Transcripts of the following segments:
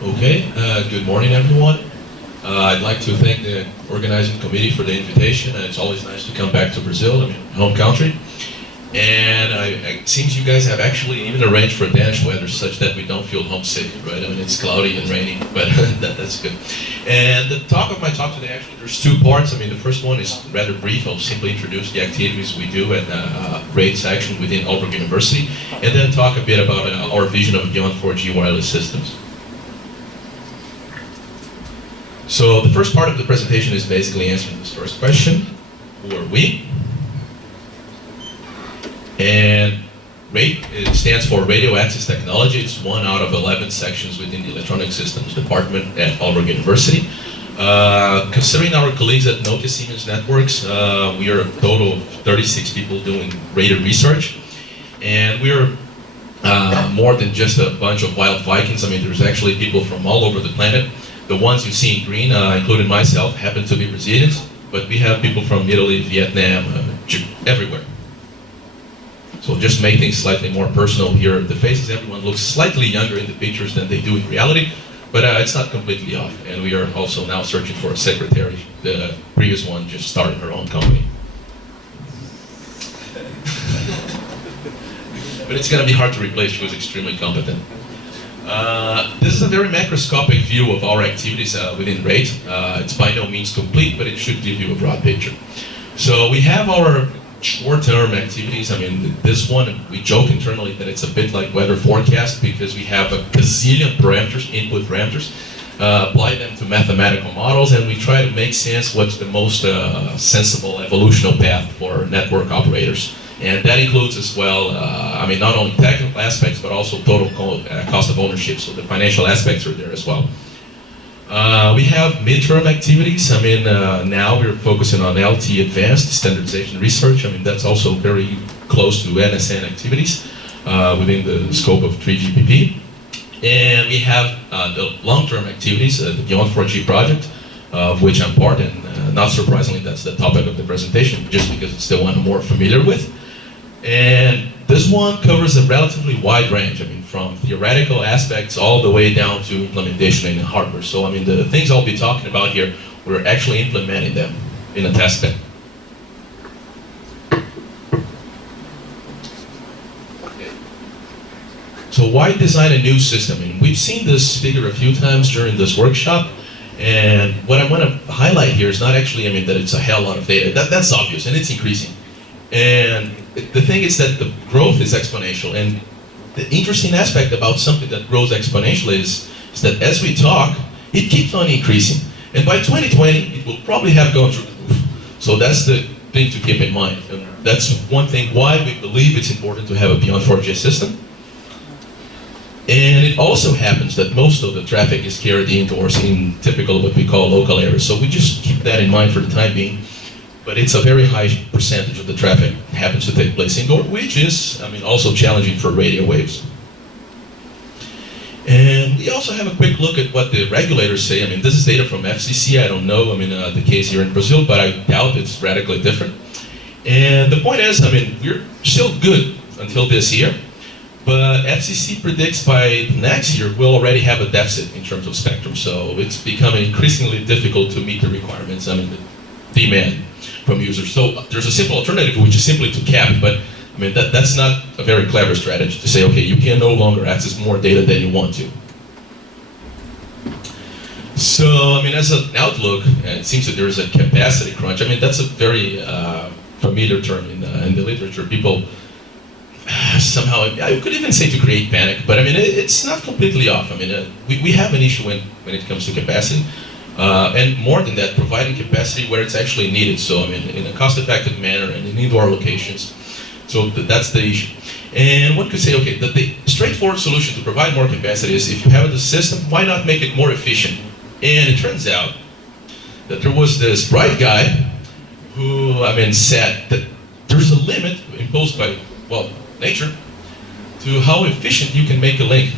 Okay, good morning everyone. I'd like to thank the organizing committee for the invitation. It's always nice to come back to Brazil, home country. And it seems you guys have actually even arranged for Danish weather such that we don't feel homesick, right? It's cloudy and rainy, but that's good. And the talk of my talk today, actually, there's two parts. The first one is rather brief. I'll simply introduce the activities we do at RAID section within Aalborg University, and then talk a bit about our vision of beyond 4G wireless systems. So the first part of the presentation is basically answering this first question: who are we? And RAID, it stands for Radio Access Technology. It's one out of 11 sections within the Electronic Systems Department at Aalborg University. Considering our colleagues at Nokia Siemens Networks, we are a total of 36 people doing radio research. And we are more than just a bunch of wild Vikings. There's actually people from all over the planet. The ones you see in green, including myself, happen to be Brazilians, but we have people from Italy, Vietnam, everywhere. So just to make things slightly more personal here, the faces, everyone looks slightly younger in the pictures than they do in reality, but it's not completely off. And we are also now searching for a secretary. The previous one just started her own company. But it's going to be hard to replace. She was extremely competent. This is a very macroscopic view of our activities within RAID. It's by no means complete, but it should give you a broad picture. So we have our short-term activities. This one, we joke internally that it's a bit like weather forecast because we have a gazillion parameters, input parameters, apply them to mathematical models, and we try to make sense what's the most sensible evolutional path for network operators. And that includes as well, not only technical aspects, but also total cost of ownership. So the financial aspects are there as well. We have midterm activities. Now we're focusing on LTE advanced standardization research. That's also very close to NSN activities within the scope of 3GPP. And we have the long-term activities, the Beyond 4G project, of which I'm part, and not surprisingly, that's the topic of the presentation, just because it's the one I'm more familiar with. And this one covers a relatively wide range, from theoretical aspects all the way down to implementation in hardware. So, the things I'll be talking about here, we're actually implementing them in a test bed. Okay. So why design a new system? We've seen this figure a few times during this workshop, and what I want to highlight here is not actually, that it's a hell lot of data. That's obvious, and it's increasing. And the thing is that the growth is exponential, and the interesting aspect about something that grows exponentially is that as we talk, it keeps on increasing. And by 2020, it will probably have gone through the roof. So that's the thing to keep in mind. And that's one thing why we believe it's important to have a Beyond 4G system. And it also happens that most of the traffic is carried indoors in typical what we call local areas. So we just keep that in mind for the time being. But it's a very high percentage of the traffic happens to take place indoor, which is, also challenging for radio waves. And we also have a quick look at what the regulators say. This is data from FCC. I don't know, the case here in Brazil, but I doubt it's radically different. And the point is, we're still good until this year, but FCC predicts by next year we'll already have a deficit in terms of spectrum. So it's becoming increasingly difficult to meet the requirements, the demand from users. So there's a simple alternative, which is simply to cap, but that's not a very clever strategy to say, okay, you can no longer access more data than you want to. So, as an outlook, it seems that there is a capacity crunch. That's a very familiar term in the literature. People somehow, I could even say to create panic, but it's not completely off. We have an issue when it comes to capacity. And more than that, providing capacity where it's actually needed. So, in a cost-effective manner and in indoor locations. So that's the issue. And one could say, okay, the straightforward solution to provide more capacity is if you have the system, why not make it more efficient? And it turns out that there was this bright guy who, said that there's a limit imposed by, nature to how efficient you can make a link.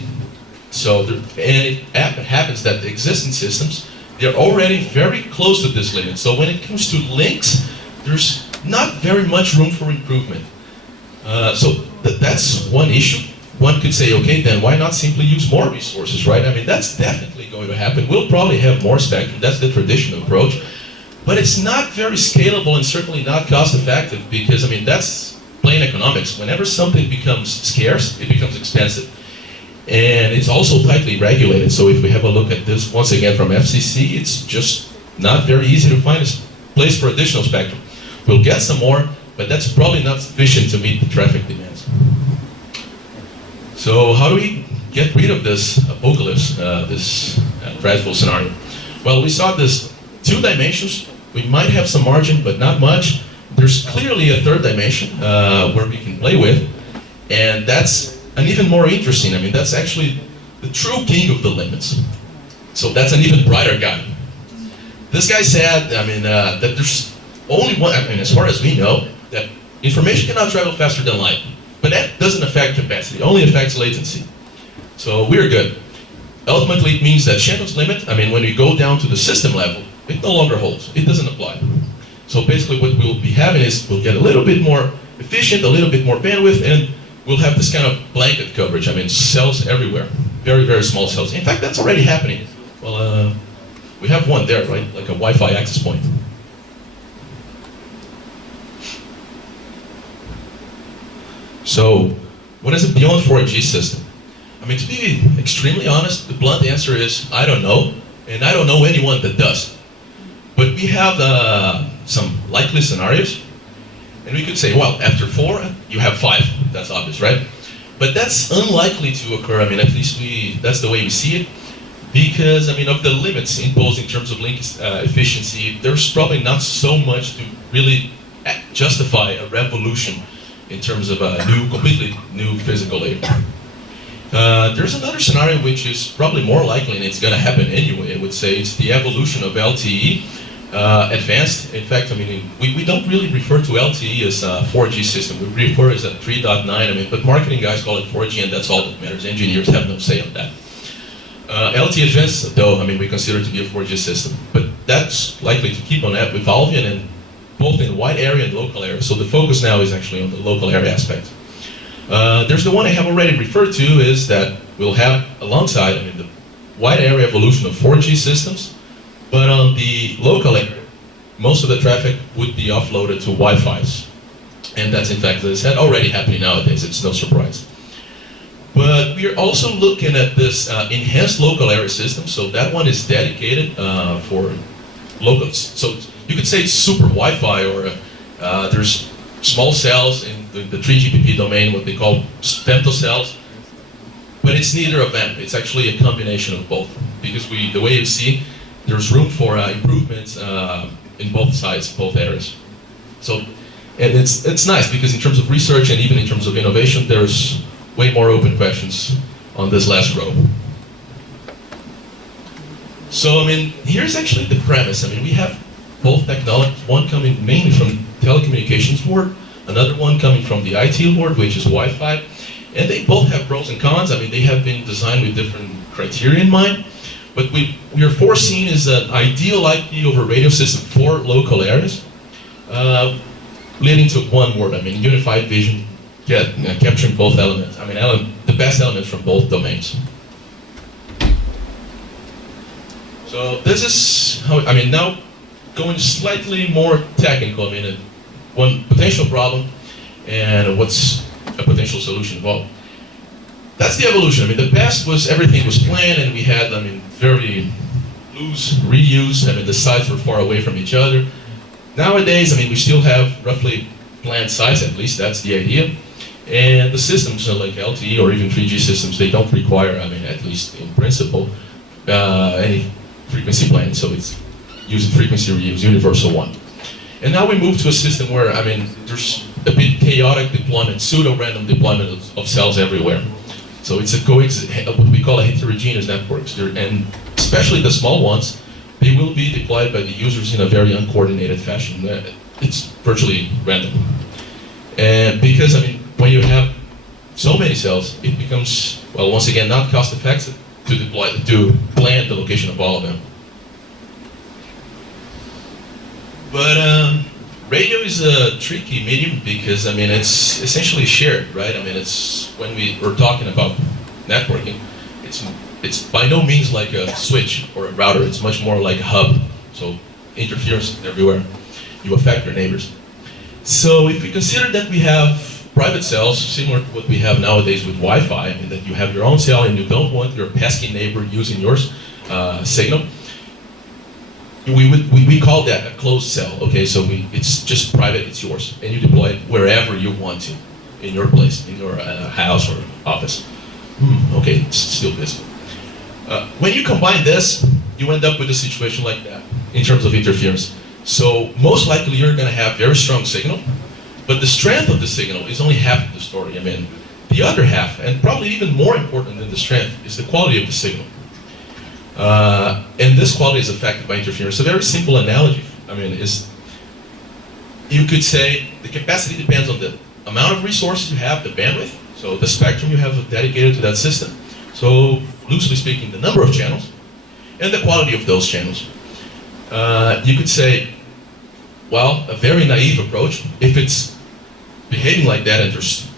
So, and it happens that the existing systems, they're already very close to this limit. So when it comes to links, there's not very much room for improvement. So that's one issue. one could say, okay, then why not simply use more resources, right? I mean, that's definitely going to happen. We'll probably have more spectrum. That's the traditional approach. But it's not very scalable and certainly not cost effective because, I mean, that's plain economics. Whenever something becomes scarce, it becomes expensive. And it's also tightly regulated. So if we have a look at this once again from FCC, it's just not very easy to find a place for additional spectrum. We'll get some more, but that's probably not sufficient to meet the traffic demands. So how do we get rid of this apocalypse, this dreadful scenario? Well, we saw this 2 dimensions. We might have some margin, but not much. There's clearly a 3rd dimension where we can play with, and that's an even more interesting. I mean, that's actually the true king of the limits. So that's an even brighter guy. This guy said, I mean, that there's only one, I mean, as far as we know, that information cannot travel faster than light. But that doesn't affect capacity, it only affects latency. So we're good. Ultimately, it means that Shannon's limit, I mean, when we go down to the system level, it no longer holds. It doesn't apply. So basically what we'll be having is we'll get a little bit more efficient, a little bit more bandwidth, and we'll have this kind of blanket coverage. I mean, cells everywhere. Very, very small cells. In fact, that's already happening. Well, we have one there, right? Like a Wi-Fi access point. So, what is it beyond 4G system? I mean, to be extremely honest, the blunt answer is, I don't know, and I don't know anyone that does. But we have some likely scenarios, and we could say, well, after 4, you have 5. That's obvious, right? But that's unlikely to occur. I mean, at least that's the way we see it. Because, I mean, of the limits imposed in terms of link efficiency, there's probably not so much to really justify a revolution in terms of a completely new physical layer. There's another scenario which is probably more likely, and it's going to happen anyway, I would say. It's the evolution of LTE advanced. In fact, I mean, we don't really refer to LTE as a 4G system. We refer as a 3.9. I mean, but marketing guys call it 4G, and that's all that matters. Engineers have no say on that. LTE advanced, though, I mean, we consider it to be a 4G system. But that's likely to keep on evolving, and both in wide area and local area. So the focus now is actually on the local area aspect. There's the one I have already referred to, is that we'll have alongside, I mean, the wide area evolution of 4G systems, but on the local area, most of the traffic would be offloaded to Wi-Fi's. And that's in fact, as I said, already happening nowadays, it's no surprise. But we're also looking at this enhanced local area system, so that one is dedicated for locals. So you could say it's super Wi-Fi, or there's small cells in the 3GPP domain, what they call femtocells, but it's neither of them. It's actually a combination of both, because the way you see, there's room for improvements in both sides, both areas. So, and it's nice because in terms of research and even in terms of innovation, there's way more open questions on this last row. So, I mean, here's actually the premise. I mean, we have both technologies, one coming mainly from telecommunications world, another one coming from the IT world, which is Wi-Fi, and they both have pros and cons. I mean, they have been designed with different criteria in mind, but we are foreseeing is an ideal IP over radio system for local areas, leading to one word. I mean, unified vision, capturing both elements. I mean, the best elements from both domains. So this is how, I mean, now going slightly more technical, I mean, one potential problem and what's a potential solution involved. That's the evolution. I mean, the past was everything was planned, and we had, I mean, very loose reuse. I mean, the sites were far away from each other. Nowadays, I mean, we still have roughly planned sites, at least that's the idea. And the systems like LTE or even 3G systems, they don't require, I mean, at least in principle, any frequency plan. So it's using frequency reuse, universal one. And now we move to a system where, I mean, there's a bit chaotic deployment, pseudo-random deployment of cells everywhere. So it's what we call a heterogeneous networks. And especially the small ones, they will be deployed by the users in a very uncoordinated fashion. It's virtually random. And because, I mean, when you have so many cells, it becomes, well, once again, not cost effective to plan the location of all of them. But Radio is a tricky medium because I mean it's essentially shared, right? I mean it's when we're talking about networking, it's by no means like a switch or a router. It's much more like a hub. So interference everywhere. You affect your neighbors. So if we consider that we have private cells similar to what we have nowadays with Wi-Fi, I mean that you have your own cell and you don't want your pesky neighbor using your signal. We call that a closed cell, okay? So it's just private, it's yours, and you deploy it wherever you want to, in your place, in your house or office. Okay, it's still visible. When you combine this, you end up with a situation like that in terms of interference. So most likely you're going to have very strong signal, but the strength of the signal is only half of the story. I mean, the other half, and probably even more important than the strength, is the quality of the signal. And this quality is affected by interference. A very simple analogy, I mean, is you could say the capacity depends on the amount of resources you have, the bandwidth, so the spectrum you have dedicated to that system. So, loosely speaking, the number of channels, and the quality of those channels. You could say, well, a very naive approach, if it's behaving like that and there's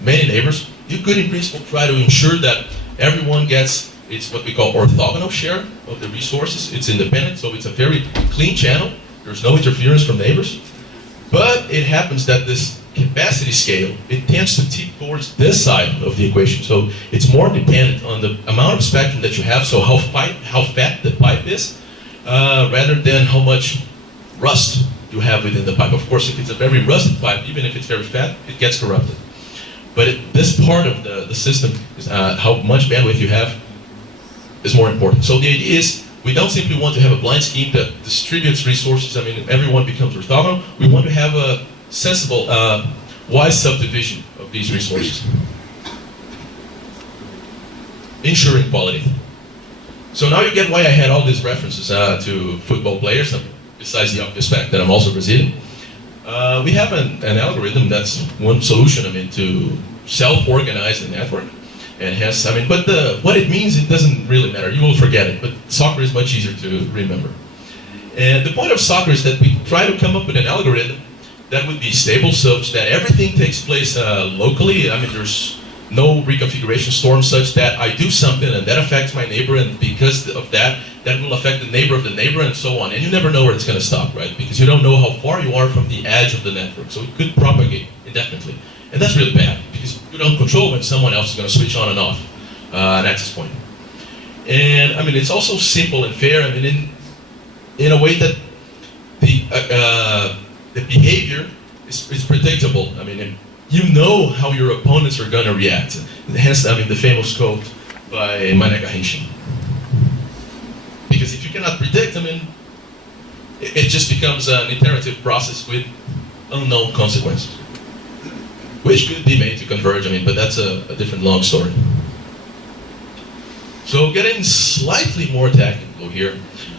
many neighbors, you could in principle try to ensure that everyone gets, it's what we call orthogonal share of the resources. It's independent, so it's a very clean channel. There's no interference from neighbors. But it happens that this capacity scale, it tends to tip towards this side of the equation. So it's more dependent on the amount of spectrum that you have, so how fat the pipe is, rather than how much rust you have within the pipe. Of course, if it's a very rusted pipe, even if it's very fat, it gets corrupted. But this part of the system, is, how much bandwidth you have, is more important. So the idea is, we don't simply want to have a blind scheme that distributes resources. I mean, everyone becomes orthogonal. We want to have a sensible, wise subdivision of these resources, ensuring quality. So now you get why I had all these references to football players, besides the obvious fact that I'm also Brazilian. We have an algorithm that's one solution, I mean, to self-organize the network. And hence, I mean, but what it means, it doesn't really matter. You will forget it, but soccer is much easier to remember. And the point of soccer is that we try to come up with an algorithm that would be stable such that everything takes place locally. I mean, there's no reconfiguration storm such that I do something and that affects my neighbor, and because of that, that will affect the neighbor of the neighbor and so on. And you never know where it's going to stop, right? Because you don't know how far you are from the edge of the network. So it could propagate indefinitely. And that's really bad, because you don't control when someone else is going to switch on and off an access point. And I mean, it's also simple and fair. I mean, in a way that the behavior is predictable. I mean, you know how your opponents are going to react. Hence, I mean, the famous quote by Mané Garrincha. Because if you cannot predict, I mean, it just becomes an iterative process with unknown consequences, which could be made to converge, I mean, but that's a different long story. So getting slightly more technical here,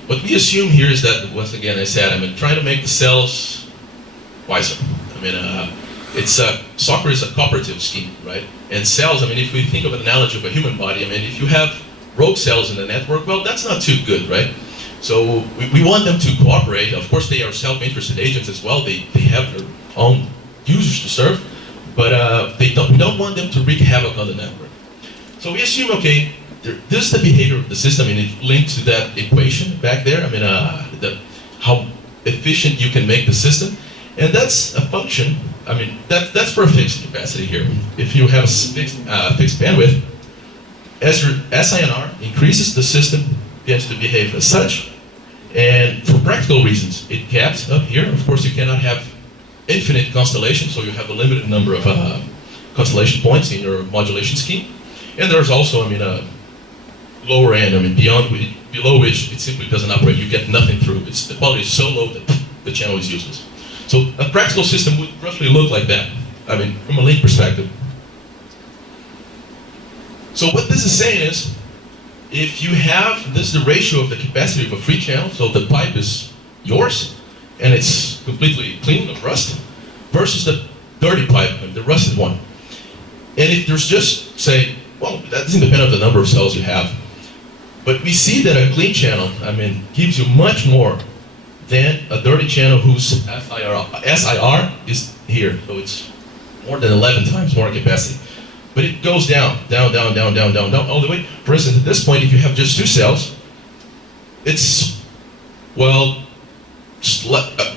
what we assume here is that, once again, I said, I mean, trying to make the cells wiser. I mean, soccer is a cooperative scheme, right? And cells, I mean, if we think of an analogy of a human body, I mean, if you have rogue cells in the network, well, that's not too good, right? So we want them to cooperate. Of course, they are self-interested agents as well. They have their own users to serve. But we don't want them to wreak havoc on the network. So we assume, okay, this is the behavior of the system, and it links to that equation back there. I mean, how efficient you can make the system, and that's a function. I mean, that's for a fixed capacity here. If you have a fixed bandwidth, as your SINR increases, the system tends to behave as such. And for practical reasons, it caps up here. Of course, you cannot have infinite constellation, so you have a limited number of constellation points in your modulation scheme. And there's also, I mean, a lower end, I mean, below which it simply doesn't operate. You get nothing through. The quality is so low that the channel is useless. So a practical system would roughly look like that, I mean, from a link perspective. So what this is saying is, if you have, this is the ratio of the capacity of a free channel, so the pipe is yours, and it's completely clean of rust, versus the dirty pipe, the rusted one. And if there's just, say, well, that's independent of the number of cells you have, but we see that a clean channel, I mean, gives you much more then a dirty channel whose SIR is here. So it's more than 11 times more capacity. But it goes down, down, down, down, down, down, down, all the way. For instance, at this point, if you have just 2 cells, it's, well,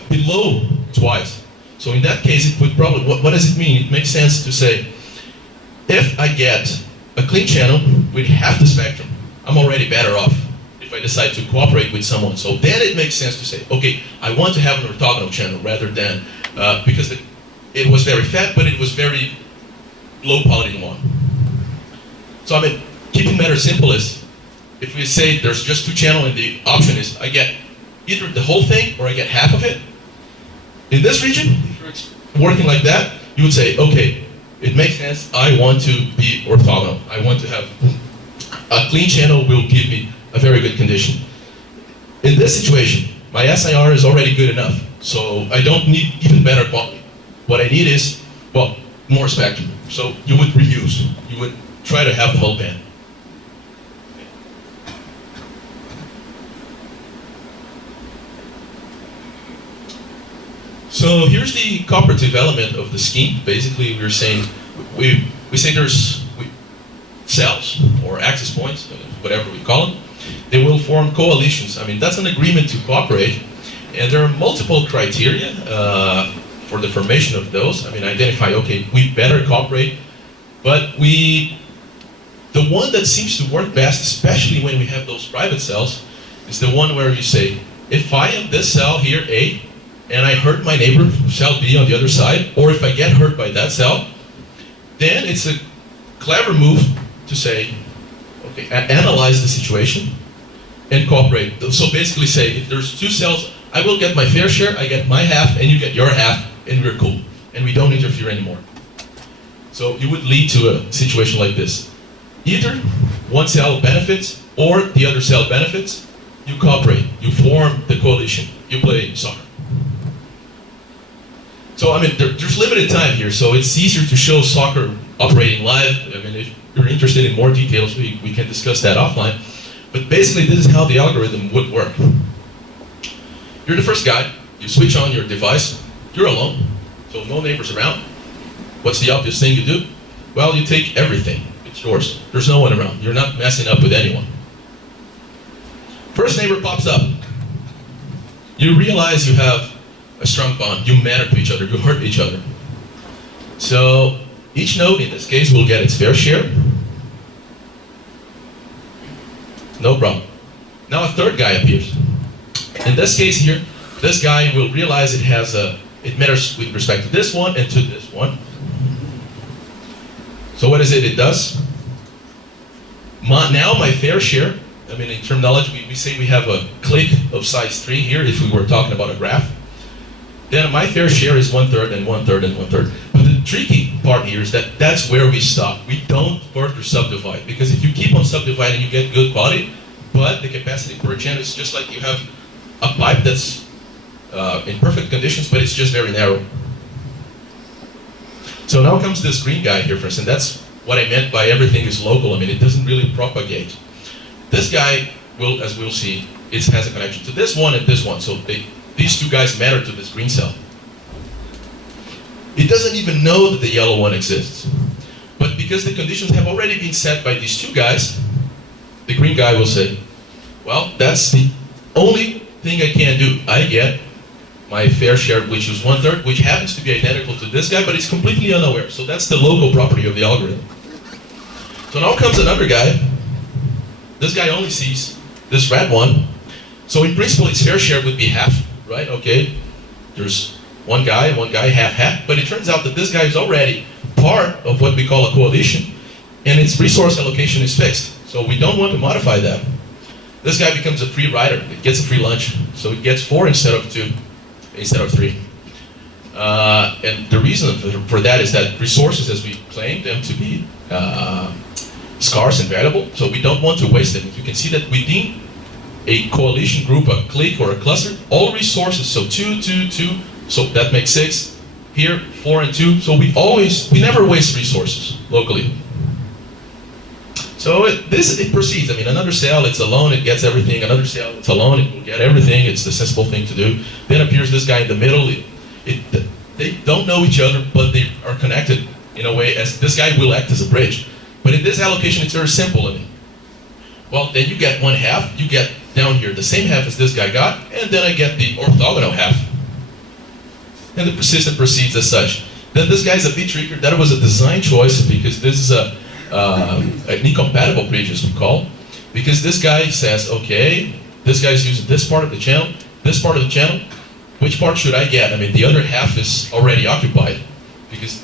below twice. So in that case, it would probably, what does it mean? It makes sense to say, if I get a clean channel with half the spectrum, I'm already better off if I decide to cooperate with someone. So then it makes sense to say, okay, I want to have an orthogonal channel rather than, because it was very fat, but it was very low quality one. So I mean, keeping matters simple is, if we say there's just 2 channels and the option is I get either the whole thing or I get half of it, in this region, if you're working like that, you would say, okay, it makes sense, I want to be orthogonal. I want to have a clean channel will give me a very good condition. In this situation, my SIR is already good enough, so I don't need even better quality. What I need is, well, more spectrum. So you would reuse. You would try to have the whole band. So here's the cooperative element of the scheme. Basically, we're saying we say there's cells or access points, whatever we call them. They will form coalitions. I mean, that's an agreement to cooperate, and there are multiple criteria for the formation of those. I mean, identify, okay, we better cooperate, but the one that seems to work best, especially when we have those private cells, is the one where you say, if I am this cell here, A, and I hurt my neighbor, cell B on the other side, or if I get hurt by that cell, then it's a clever move to say, okay, analyze the situation and cooperate. So basically say, if there's 2 cells, I will get my fair share, I get my half, and you get your half, and we're cool. And we don't interfere anymore. So you would lead to a situation like this. Either one cell benefits or the other cell benefits, you cooperate, you form the coalition, you play soccer. So I mean, there's limited time here, so it's easier to show soccer operating live. I mean, if you're interested in more details, we can discuss that offline. But basically, this is how the algorithm would work. You're the first guy, you switch on your device, you're alone, so no neighbors around. What's the obvious thing you do? Well, you take everything, it's yours. There's no one around, you're not messing up with anyone. First neighbor pops up. You realize you have a strong bond, you matter to each other, you hurt each other. So each node in this case will get its fair share. No problem. Now a third guy appears. In this case here, this guy will realize it matters with respect to this one and to this one. So what is it does? Now my fair share, I mean in terminology we say we have a clique of size 3 here if we were talking about a graph. Then my fair share is 1/3 and 1/3 and 1/3. But the tricky part here is that that's where we stop. We don't further subdivide, because if you keep on subdividing, you get good quality, but the capacity per channel is just like you have a pipe that's in perfect conditions, but it's just very narrow. So now comes this green guy here, for instance. That's what I meant by everything is local. I mean, it doesn't really propagate. This guy will, as we'll see, it has a connection to this one and this one. So these 2 guys matter to this green cell. It doesn't even know that the yellow one exists. But because the conditions have already been set by these 2 guys, the green guy will say, well, that's the only thing I can do. I get my fair share, which is 1/3, which happens to be identical to this guy, but it's completely unaware. So that's the local property of the algorithm. So now comes another guy. This guy only sees this red one. So in principle, its fair share would be half, right? Okay, there's one guy, half, but it turns out that this guy is already part of what we call a coalition, and its resource allocation is fixed. So we don't want to modify that. This guy becomes a free rider. It gets a free lunch. So it gets 4 instead of 2, instead of 3. And the reason for that is that resources, as we claim them to be scarce and valuable, so we don't want to waste them. You can see that within a coalition group, a clique or a cluster, all resources, so 2, 2, 2, so that makes 6. Here, 4 and 2, so we never waste resources locally. So it proceeds. I mean, another cell, it's alone, it gets everything. Another cell, it's alone, it will get everything. It's the sensible thing to do. Then appears this guy in the middle. They don't know each other, but they are connected in a way as this guy will act as a bridge. But in this allocation, it's very simple. I mean, well, then you get 1/2. You get down here the same half as this guy got, and then I get the orthogonal half. And the system proceeds as such. Then this guy's a bit trickier. That was a design choice because this is an incompatible bridge, as we call, because this guy says, okay, this guy's using this part of the channel, this part of the channel. Which part should I get? I mean, the other half is already occupied, because.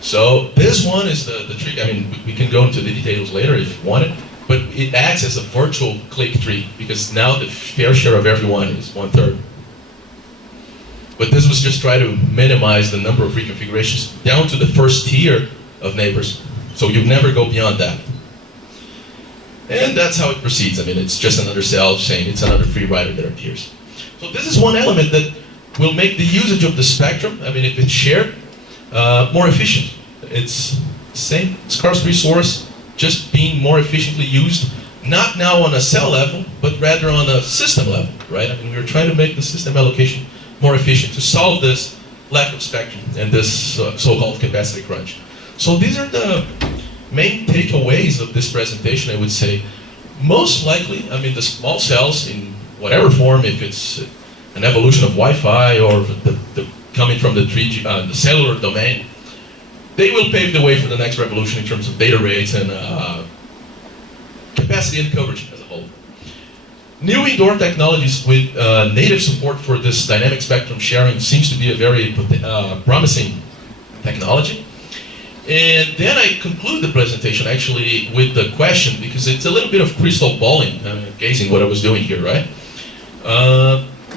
So this one is the trick. I mean, we can go into the details later if you want it, but it acts as a virtual clique tree because now the fair share of everyone is 1/3. But this was just try to minimize the number of reconfigurations down to the first tier of neighbors. So you never go beyond that. And that's how it proceeds. I mean, it's just another cell saying it's another free rider that appears. So this is one element that will make the usage of the spectrum, I mean, if it's shared, more efficient. It's same scarce resource, just being more efficiently used, not now on a cell level, but rather on a system level, right? I mean, we're trying to make the system allocation more efficient to solve this lack of spectrum and this so-called capacity crunch. So these are the main takeaways of this presentation, I would say. Most likely, I mean, the small cells in whatever form, if it's an evolution of Wi-Fi or coming from the 3G, the cellular domain, they will pave the way for the next revolution in terms of data rates and capacity and coverage as a whole. New indoor technologies with native support for this dynamic spectrum sharing seems to be a very promising technology. And then I conclude the presentation actually with the question, because it's a little bit of crystal balling, gazing what I was doing here, right?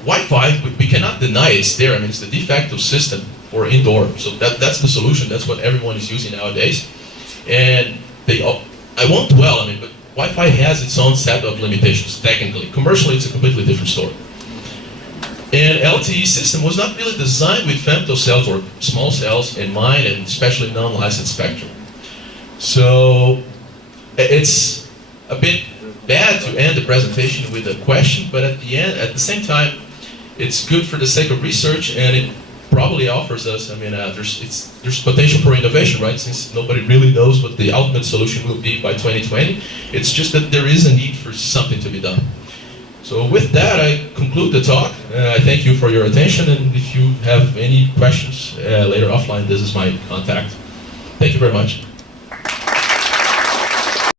Wi-Fi, we cannot deny it's there. I mean, it's the de facto system for indoor. So that's the solution. That's what everyone is using nowadays. And I won't dwell, I mean, but Wi-Fi has its own set of limitations, technically. Commercially, it's a completely different story. And LTE system was not really designed with femtocells or small cells in mind, and especially non-licensed spectrum. So it's a bit bad to end the presentation with a question, but at the same time, it's good for the sake of research, and it probably offers us, I mean, there's potential for innovation, right? Since nobody really knows what the ultimate solution will be by 2020, it's just that there is a need for something to be done. So with that, I conclude the talk. I thank you for your attention, and if you have any questions later offline, this is my contact. Thank you very much.